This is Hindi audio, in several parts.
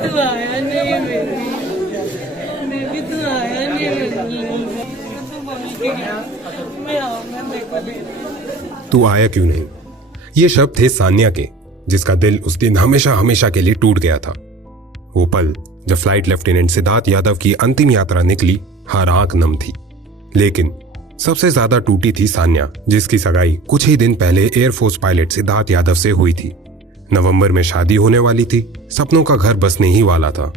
तो आया नहीं, बेबी तो आया नहीं, मैं आऊंगा, मेरे को दे दे। तू आया क्यों नहीं? ये शब्द थे सान्या के, जिसका दिल उस दिन हमेशा हमेशा के लिए टूट गया था। वो पल जब फ्लाइट लेफ्टिनेंट सिद्धार्थ यादव की अंतिम यात्रा निकली, हर आंख नम थी। लेकिन सबसे ज्यादा टूटी थी सान्या, जिसकी सगाई कुछ ही दिन पहले एयरफोर्स पायलट सिद्धार्थ यादव से हुई थी। नवंबर में शादी होने वाली थी, सपनों का घर बसने ही वाला था,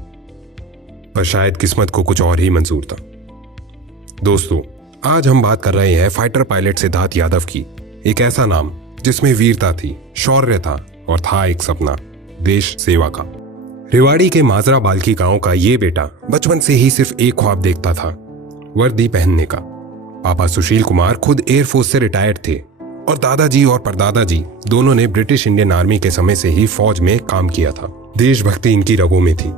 पर शायद किस्मत को कुछ और ही मंजूर था। दोस्तों, आज हम बात कर रहे हैं फाइटर पायलट सिद्धार्थ यादव की। एक ऐसा नाम जिसमें वीरता थी, शौर्य था और था एक सपना, देश सेवा का। रेवाड़ी के माजरा बाल्की गांव का ये बेटा बचपन से ही सिर्फ एक ख्वाब देखता था, वर्दी पहनने का। पापा सुशील कुमार खुद एयरफोर्स से रिटायर्ड थे और दादाजी और परदादाजी दोनों ने ब्रिटिश इंडियन आर्मी के समय से ही फौज में काम किया था। देशभक्ति इनकी रगों में थी।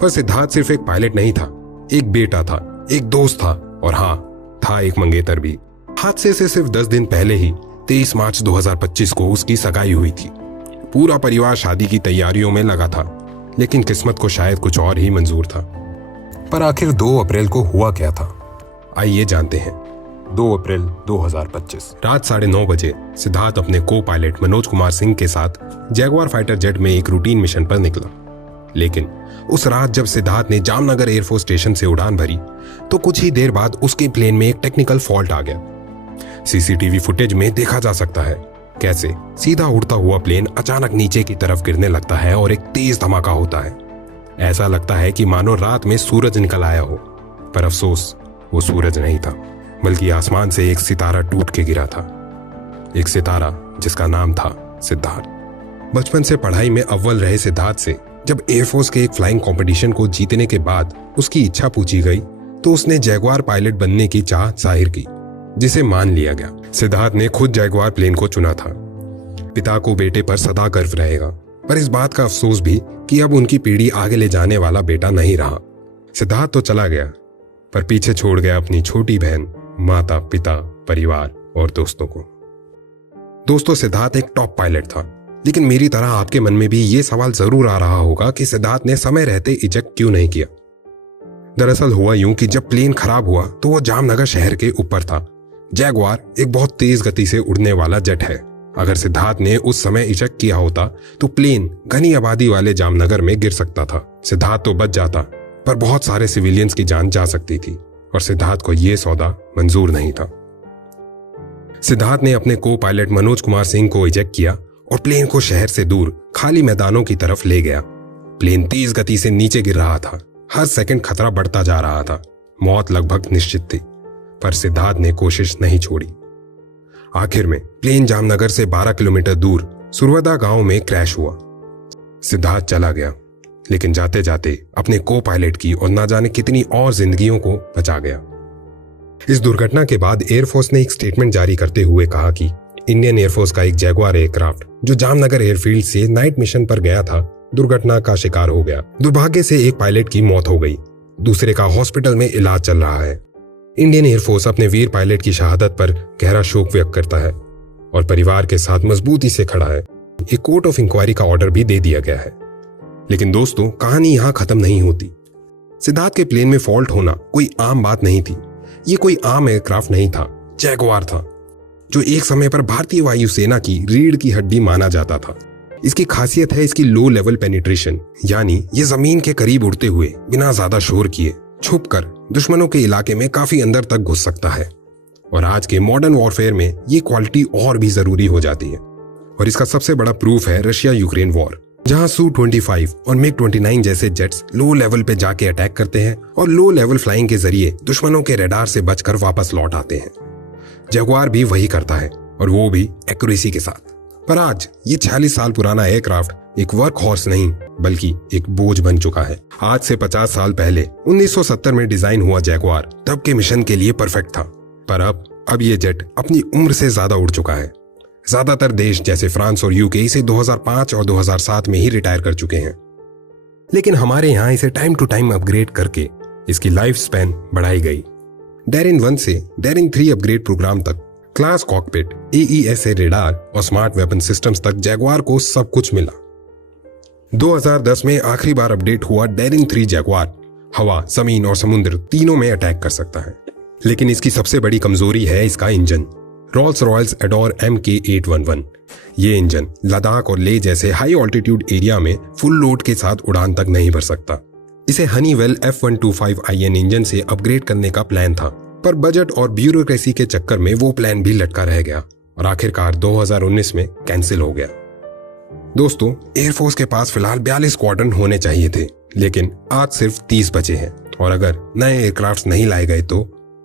पर सिद्धार्थ सिर्फ एक पायलट नहीं था, एक बेटा था, एक दोस्त था और हाँ, था एक मंगेतर भी। हादसे से सिर्फ 10 दिन पहले ही 23 मार्च 2025 को उसकी सगाई हुई थी। पूरा परिवार शादी की तैयारियों में लगा था, लेकिन किस्मत को शायद कुछ और ही मंजूर था। पर आखिर 2 अप्रैल को हुआ क्या था, आइए जानते हैं। 2 अप्रैल 2025 रात 9:30 बजे सिद्धार्थ अपने को पायलट मनोज कुमार सिंह के साथ जैगवार फाइटर जेट में एक रूटीन मिशन पर निकला। लेकिन उस रात जब सिद्धार्थ ने जामनगर एयरफोर्स स्टेशन से उड़ान भरी, तो कुछ ही देर बाद उसके प्लेन में एक टेक्निकल फॉल्ट आ गया। सीसीटीवी फुटेज में देखा जा सकता है कैसे सीधा उड़ता हुआ प्लेन अचानक नीचे की तरफ गिरने लगता है और एक तेज धमाका होता है। ऐसा लगता है कि मानो रात में सूरज निकल आया हो, पर अफसोस वो सूरज नहीं था, बल्कि आसमान से एक सितारा टूट के गिरा था। एक सितारा जिसका नाम था सिद्धार्थ। बचपन से पढ़ाई में अव्वल रहे सिद्धार्थ से जब एयरफोर्स के एक फ्लाइंग कंपटीशन को जीतने के बाद उसकी इच्छा पूछी गई, तो उसने जैगवार पायलट बनने की चाह जाहिर की, जिसे मान लिया गया। सिद्धार्थ ने खुद जैगवार प्लेन को चुना था। पिता को बेटे पर सदा गर्व रहेगा, पर इस बात का अफसोस भी कि अब उनकी पीढ़ी आगे ले जाने वाला बेटा नहीं रहा। सिद्धार्थ तो चला गया, पर पीछे छोड़ गया अपनी छोटी बहन, माता, पिता, परिवार और दोस्तों को। दोस्तों, सिद्धार्थ एक टॉप पायलट था, लेकिन मेरी तरह आपके मन में भी ये सवाल जरूर आ रहा होगा कि सिद्धार्थ ने समय रहते इजेक्ट क्यों नहीं किया। दरअसल हुआ यूं कि जब प्लेन खराब हुआ तो वो जामनगर शहर के ऊपर था। जैगवार एक बहुत तेज गति से उड़ने वाला जेट है। अगर सिद्धार्थ ने उस समय इजेक्ट किया होता तो प्लेन घनी आबादी वाले जामनगर में गिर सकता था। सिद्धार्थ तो बच जाता, पर बहुत सारे सिविलियंस की जान जा सकती थी और सिद्धार्थ को यह सौदा मंजूर नहीं था। सिद्धार्थ ने अपने को पायलट मनोज कुमार सिंह को इजेक्ट किया और प्लेन को शहर से दूर खाली मैदानों की तरफ ले गया। प्लेन तेज गति से नीचे गिर रहा था, हर सेकंड खतरा बढ़ता जा रहा था, मौत लगभग निश्चित थी, पर सिद्धार्थ ने कोशिश नहीं छोड़ी। आखिर में प्लेन जामनगर से 12 किलोमीटर दूर सुरवदा गांव में क्रैश हुआ। सिद्धार्थ चला गया, लेकिन जाते जाते अपने को पायलट की और ना जाने कितनी और जिंदगियों को बचा गया। इस दुर्घटना के बाद एयरफोर्स ने एक स्टेटमेंट जारी करते हुए कहा कि इंडियन एयरफोर्स का एक जैगवार एयरक्राफ्ट जो जामनगर एयरफील्ड से नाइट मिशन पर गया था, दुर्घटना का शिकार हो गया। दुर्भाग्य से एक पायलट की मौत हो गई, दूसरे का हॉस्पिटल में इलाज चल रहा है। इंडियन एयरफोर्स अपने वीर पायलट की शहादत पर गहरा शोक व्यक्त करता है और परिवार के साथ मजबूती से खड़ा है। एक कोर्ट ऑफ इंक्वायरी का ऑर्डर भी दे दिया गया है। लेकिन दोस्तों, कहानी यहां खत्म नहीं होती। सिद्धार्थ के प्लेन में फॉल्ट होना कोई आम बात नहीं थी। ये कोई आम एयरक्राफ्ट नहीं था, जैगवार था, जो एक समय पर भारतीय वायुसेना की रीढ़ की हड्डी माना जाता था। इसकी खासियत है इसकी लो लेवल पेनिट्रेशन, यानी ये जमीन के करीब उड़ते हुए बिना ज्यादा शोर किए छुपकर दुश्मनों के इलाके में काफी अंदर तक घुस सकता है। और आज के मॉडर्न वॉरफेयर में ये क्वालिटी और भी जरूरी हो जाती है। और इसका सबसे बड़ा प्रूफ है रशिया यूक्रेन वॉर, जहां Su-25 और MiG-29 जैसे जेट्स लो लेवल पे जाके अटैक करते हैं और लो लेवल फ्लाइंग के जरिए दुश्मनों के रडार से बचकर वापस लौट आते हैं। जगुआर भी वही करता है, और वो भी एक्यूरेसी के साथ। पर आज ये 46 साल पुराना एयरक्राफ्ट एक वर्क हॉर्स नहीं, बल्कि एक बोझ बन चुका है। आज से 50 साल पहले 1970 में डिजाइन हुआ जैगुआर तब के मिशन के लिए परफेक्ट था, पर अब ये जेट अपनी उम्र से ज्यादा उड़ चुका है। ज्यादातर देश जैसे फ्रांस और यूके इसे 2005 और 2007 में ही रिटायर कर चुके हैं, लेकिन हमारे यहाँ इसे टाइम टू टाइम अपग्रेड करके इसकी लाइफ स्पैन बढ़ाई गई। डेरिन 1 से डेरिन 3 अपग्रेड प्रोग्राम तक, क्लास कॉकपिट, AESA रेडार और स्मार्ट वेपन सिस्टम्स तक जैगुआर को सब कुछ मिला। 2010 में आखिरी बार अपडेट हुआ डेरिंग 3 जैगुआर हवा, जमीन और समुद्र तीनों में अटैक कर सकता है, लेकिन इसकी सबसे बड़ी कमजोरी है इसका engine, roles Royals adore MK811। ये इंजन लद्दाख और लेह जैसे हाई ऑल्टीट्यूड एरिया में फुल लोड के साथ उड़ान तक नहीं भर सकता। इसे हनीवेल F125IN इंजन से अपग्रेड करने का प्लान था, पर बजट और ब्यूरोक्रेसी के चक्कर में वो प्लान भी लटका रह गया और आखिरकार 2019 में कैंसिल हो गया। दोस्तों, एयरफोर्स के पास फिलहाल 42 स्क्वाड्रन होने चाहिए थे, लेकिन आज सिर्फ 30 बचे हैं और अगर नए एयरक्राफ्ट नहीं लाए गए तो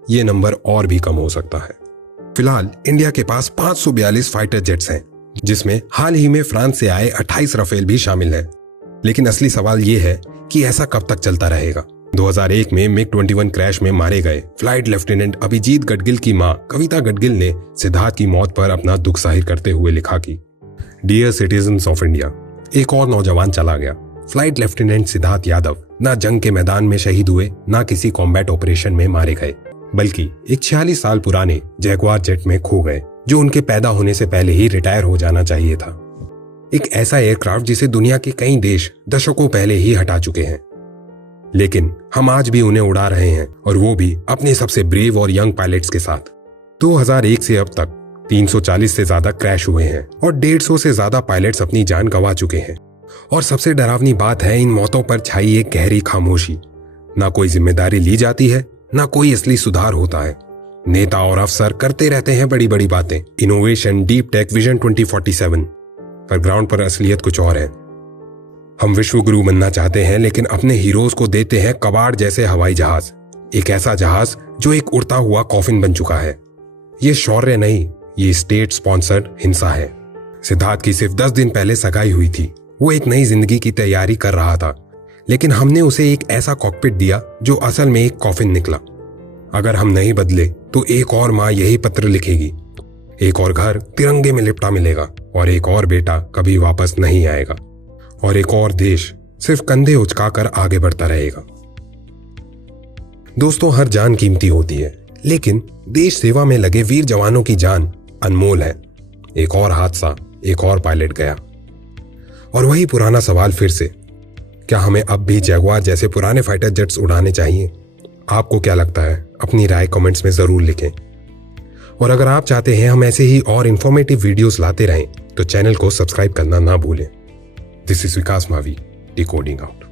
ये नंबर और भी कम हो सकता है। फिलहाल इंडिया के पास 542 फाइटर जेट्स हैं, जिसमें हाल ही में फ्रांस से आए 28 राफेल भी शामिल है। लेकिन असली सवाल ये है कि ऐसा कब तक चलता रहेगा। 2001 में MiG-21 क्रैश में मारे गए फ्लाइट लेफ्टिनेंट अभिजीत गडगिल की मां कविता गडगिल ने सिद्धार्थ की मौत पर अपना दुख जाहिर करते हुए लिखा कि डियर सिटीजन्स ऑफ इंडिया, एक और नौजवान चला गया। फ्लाइट लेफ्टिनेंट सिद्धार्थ यादव ना जंग के मैदान में शहीद हुए, ना किसी कॉम्बैट ऑपरेशन में मारे गए, बल्कि एक 46 साल पुराने जैगुआर जेट में खो गए, जो उनके पैदा होने से पहले ही रिटायर हो जाना चाहिए था। एक ऐसा एयरक्राफ्ट जिसे दुनिया के कई देश दशकों पहले ही हटा चुके हैं, लेकिन हम आज भी उन्हें उड़ा रहे हैं, और वो भी अपने सबसे ब्रेव और यंग पायलट्स के साथ। 2001 से अब तक 340 से ज्यादा क्रैश हुए हैं और 150 से ज्यादा पायलट्स अपनी जान गंवा चुके हैं। और सबसे डरावनी बात है, इन मौतों पर छाई एक गहरी खामोशी। ना कोई जिम्मेदारी ली जाती है, ना कोई असली सुधार होता है। नेता और अफसर करते रहते हैं बड़ी बड़ी बातें, इनोवेशन, डीप टेक, विजन 2047, पर ग्राउंड पर असलियत कुछ और है। हम विश्व गुरु बनना चाहते हैं, लेकिन अपने हीरोज को देते हैं कबाड़ जैसे हवाई जहाज, एक ऐसा जहाज जो एक उड़ता हुआ कॉफिन बन चुका है। ये शौर्य नहीं, ये स्टेट स्पॉन्सर्ड हिंसा है। सिद्धार्थ की सिर्फ 10 दिन पहले सगाई हुई थी। वो एक नई जिंदगी की तैयारी कर रहा था, लेकिन हमने उसे एक ऐसा कॉकपिट दिया जो असल में एक कॉफिन निकला। अगर हम नहीं बदले तो एक और माँ यही पत्र लिखेगी, एक और घर तिरंगे में लिपटा मिलेगा, और एक और बेटा कभी वापस नहीं आएगा, और एक और देश सिर्फ कंधे उचकाकर आगे बढ़ता रहेगा। दोस्तों, हर जान कीमती होती है, लेकिन देश सेवा में लगे वीर जवानों की जान अनमोल है। एक और हादसा, एक और पायलट गया, और वही पुराना सवाल फिर से, क्या हमें अब भी जैगुआर जैसे पुराने फाइटर जेट्स उड़ाने चाहिए? आपको क्या लगता है? अपनी राय कमेंट्स में जरूर लिखें। और अगर आप चाहते हैं हम ऐसे ही और इंफॉर्मेटिव वीडियोस लाते रहें, तो चैनल को सब्सक्राइब करना ना भूलें। This is Vikas Mavi, decoding out.